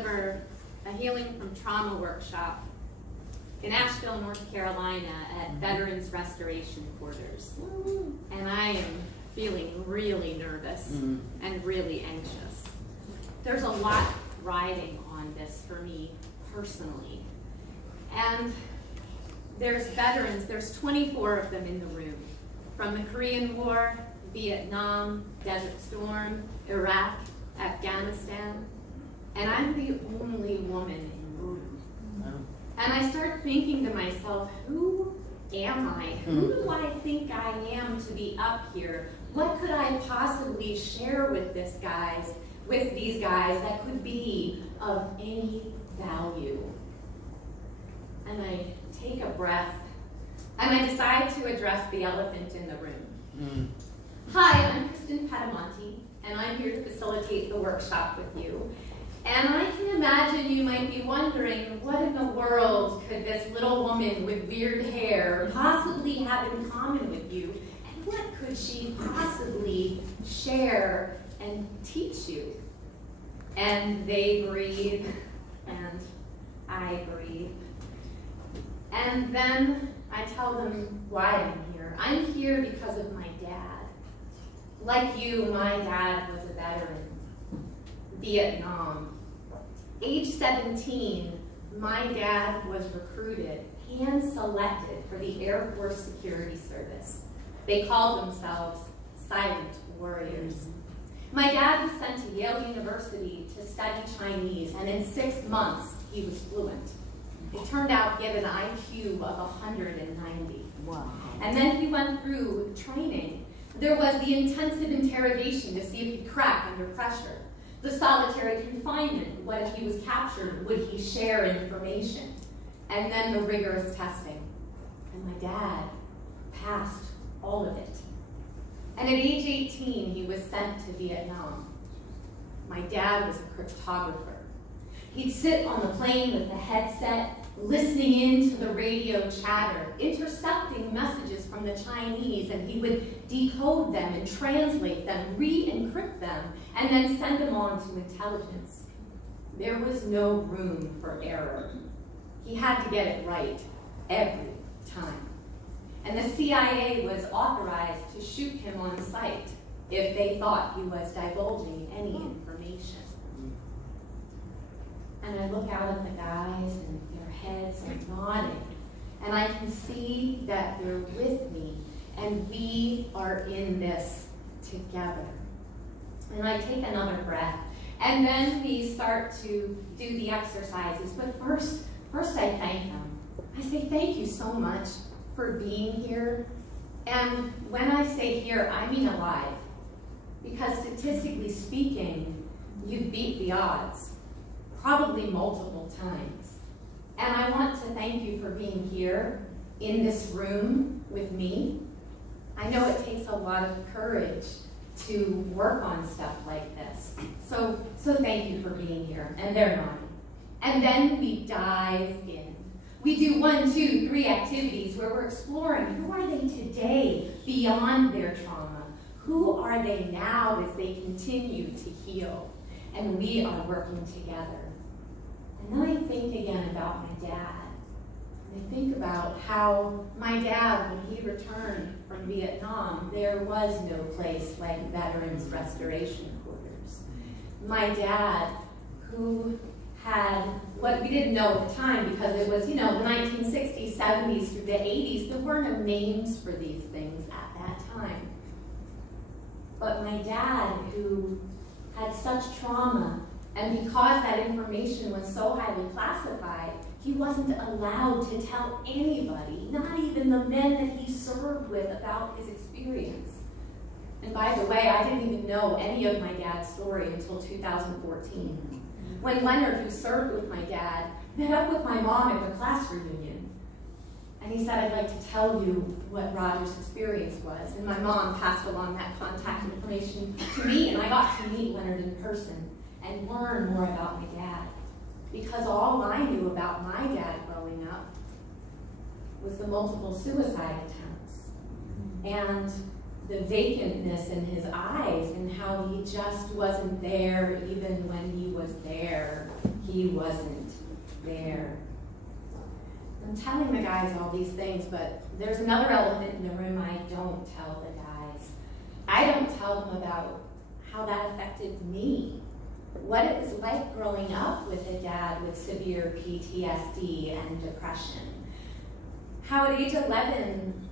deliver a Healing from Trauma workshop in Asheville, North Carolina at Veterans Restoration Quarters. And I am feeling really nervous and really anxious. There's a lot riding on this for me personally. And there's veterans, there's 24 of them in the room, from the Korean War, Vietnam, Desert Storm, Iraq, Afghanistan, and I'm the only woman in the room. And I start thinking to myself, who am I? Who do I think I am to be up here? What could I possibly share with these guys that could be of any value? And I take a breath, and I decide to address the elephant in the room. Hi, I'm Kristen Padamonte, and I'm here to facilitate the workshop with you. And I can imagine you might be wondering, what in the world could this little woman with weird hair possibly have in common with you? And what could she possibly share and teach you? And they breathe, and I breathe. And then I tell them why I'm here. I'm here because of my dad. Like you, my dad was a veteran. Vietnam. Age 17, my dad was recruited, hand-selected for the Air Force Security Service. They called themselves Silent Warriors. My dad was sent to Yale University to study Chinese, and in 6 months, he was fluent. It turned out he had an IQ of 190. Wow. And then he went through training. There was the intensive interrogation to see if he'd crack under pressure. The solitary confinement, what if he was captured, would he share information? And then the rigorous testing. And my dad passed all of it. And at age 18, he was sent to Vietnam. My dad was a cryptographer. He'd sit on the plane with a headset, listening in to the radio chatter, intercepting messages from the Chinese, and he would decode them and translate them, re-encrypt them, and then send them on to intelligence. There was no room for error. He had to get it right every time. And the CIA was authorized to shoot him on sight if they thought he was divulging any information. And I look out at the guys, and their heads are nodding, and I can see that they're with me, and we are in this together. And I take another breath, and then we start to do the exercises. But first I thank them. I say thank you so much for being here. And when I say here, I mean alive. Because statistically speaking, you've beat the odds, probably multiple times. And I want to thank you for being here in this room with me. I know it takes a lot of courage to work on stuff like this. So thank you for being here, and they're nodding. And then we dive in. We do 1, 2, 3 activities where we're exploring who are they today beyond their trauma? Who are they now as they continue to heal? And we are working together. And then I think again about my dad. And I think about how my dad, when he returned from Vietnam, there was no place like Veterans Restoration Quarters. My dad, who had what we didn't know at the time, because it was, the 1960s, 70s through the 80s, there were no names for these things at that time. But my dad, who had such trauma, and because that information was so highly classified, he wasn't allowed to tell anybody, not even the men that he served with, about his experience. And by the way, I didn't even know any of my dad's story until 2014. When Leonard, who served with my dad, met up with my mom at the class reunion. And he said, I'd like to tell you what Roger's experience was. And my mom passed along that contact information to me, and I got to meet Leonard in person and learn more about my dad. Because all I knew about my dad growing up was the multiple suicide attempts and the vacantness in his eyes and how he just wasn't there even when he was there. he wasn't there. I'm telling the guys all these things, but there's another elephant in the room I don't tell the guys. I don't tell them about how that affected me, what it was like growing up with a dad with severe PTSD and depression. How at age 11,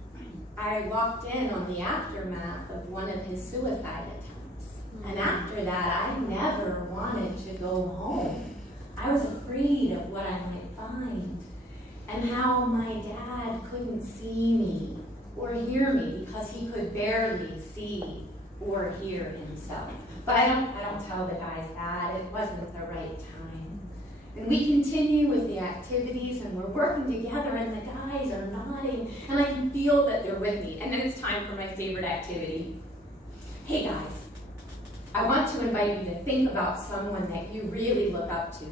I walked in on the aftermath of one of his suicide attempts. And after that, I never wanted to go home. I was afraid of what I might find. And how my dad couldn't see me or hear me because he could barely see or hear himself. But I don't tell the guys that. It wasn't the right time. And we continue with the activities, and we're working together, and the guys are nodding, and I can feel that they're with me. And then it's time for my favorite activity. Hey guys, I want to invite you to think about someone that you really look up to,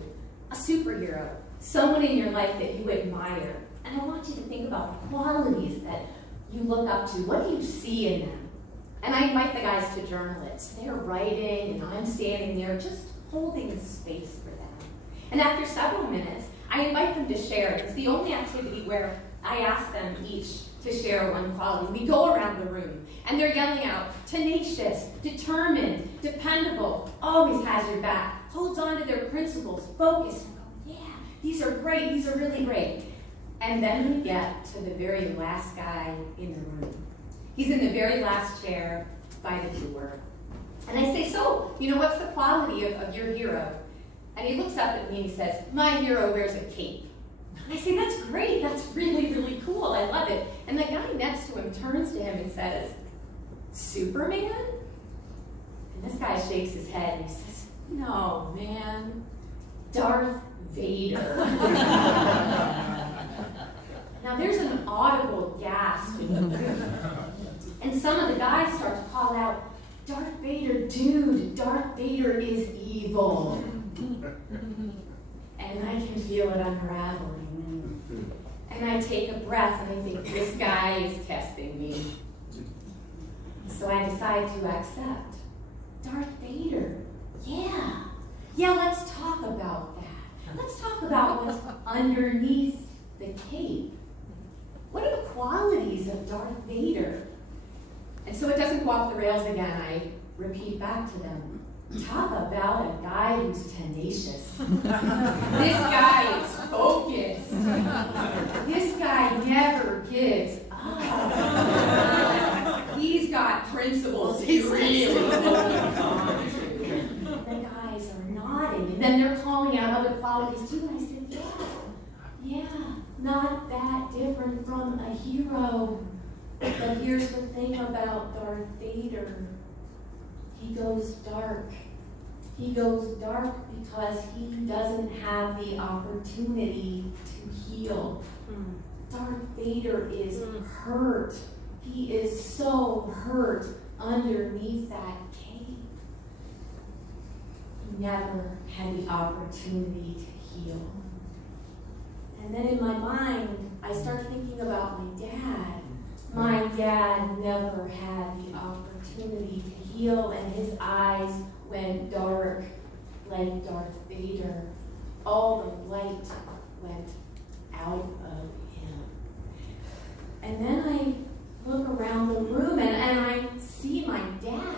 a superhero, someone in your life that you admire. And I want you to think about the qualities that you look up to. What do you see in them? And I invite the guys to journal it. So they're writing, and I'm standing there just holding space for them. And after several minutes, I invite them to share. It's the only activity where I ask them each to share one quality. We go around the room, and they're yelling out, tenacious, determined, dependable, always has your back, holds on to their principles, focused. Yeah, these are great, these are really great. And then we get to the very last guy in the room. He's in the very last chair by the door. And I say, so, what's the quality of your hero? And he looks up at me and he says, my hero wears a cape. And I say, that's great, that's really, really cool, I love it. And the guy next to him turns to him and says, Superman? And this guy shakes his head and he says, no, man, Darth Vader. Now there's an audible gasp in the room. And some of the guys start to call out, Darth Vader, dude, Darth Vader is evil. And I can feel it unraveling. And I take a breath and I think, this guy is testing me. So I decide to accept. Darth Vader, yeah, let's talk about that. Let's talk about what's underneath the cape. What are the qualities of Darth Vader? And so it doesn't go off the rails again. I repeat back to them. Talk about a guy who's tenacious. This guy is focused. This guy never gives up. He's got principles he really holds on to. The guys are nodding, and then they're calling out other qualities too. And I said, yeah, not that different from a hero. But here's the thing about Darth Vader. He goes dark. He goes dark because he doesn't have the opportunity to heal. Darth Vader is hurt. He is so hurt underneath that cape. He never had the opportunity to heal. And then in my mind, I start thinking about my dad. My dad never had the opportunity to heal, and his eyes went dark like Darth Vader. All the light went out of him. And then I look around the room and I see my dad.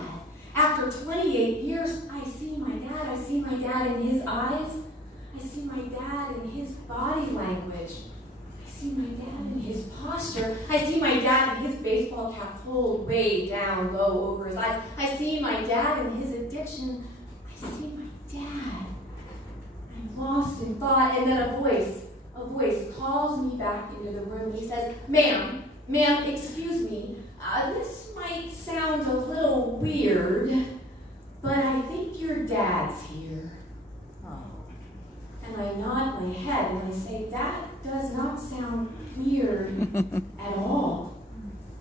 After 28 years, I see my dad. I see my dad in his eyes. I see my dad in his body language. I see my dad in his posture. I see my dad in his baseball cap pulled way down low over his eyes. I see my dad in his addiction. I see my dad. I'm lost in thought, and then a voice calls me back into the room. He says, ma'am, excuse me. This might sound a little weird, but I think your dad's here. And I nod my head and I say, that does not sound weird at all.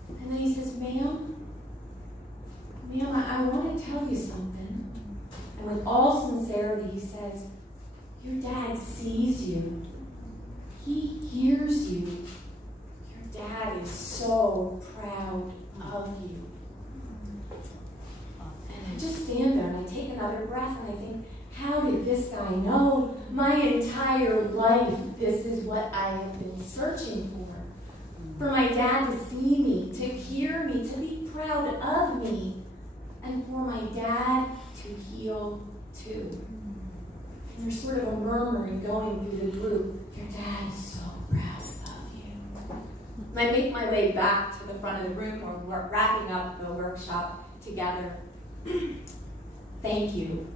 And then he says, ma'am, I want to tell you something. And with all sincerity, he says, your dad sees you. He hears you. Your dad is so proud of you. And I just stand there and I take another breath and I think, how did this guy know? My entire life, this is what I have been searching for. For my dad to see me, to hear me, to be proud of me, and for my dad to heal too. And there's sort of a murmuring going through the group. Your dad is so proud of you. And I make my way back to the front of the room where we're wrapping up the workshop together. Thank you.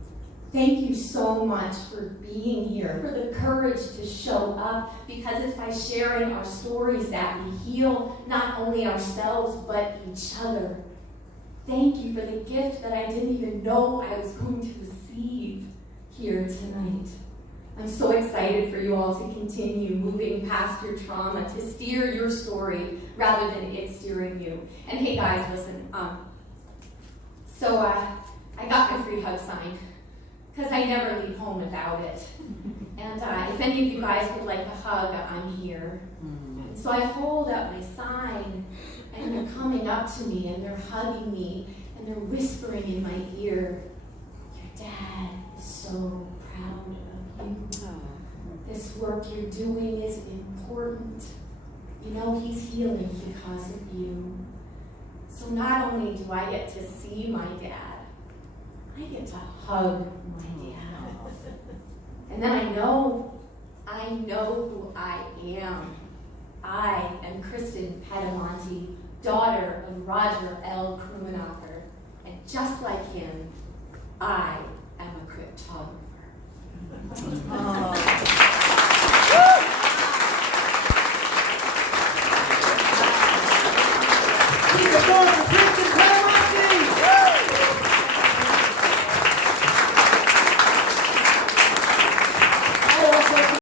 Thank you so much for being here, for the courage to show up, because it's by sharing our stories that we heal not only ourselves, but each other. Thank you for the gift that I didn't even know I was going to receive here tonight. I'm so excited for you all to continue moving past your trauma, to steer your story rather than it steering you. And hey guys, listen, so I got my free hug sign, because I never leave home without it. And if any of you guys would like a hug, I'm here. And so I hold up my sign, and they're coming up to me, and they're hugging me, and they're whispering in my ear, your dad is so proud of you. This work you're doing is important. You know, he's healing because of you. So not only do I get to see my dad, I get to hug my dad. And then I know who I am. I am Kristen Pedamonte, daughter of Roger L. Krumenacher. And just like him, I am a cryptographer. Keep it going for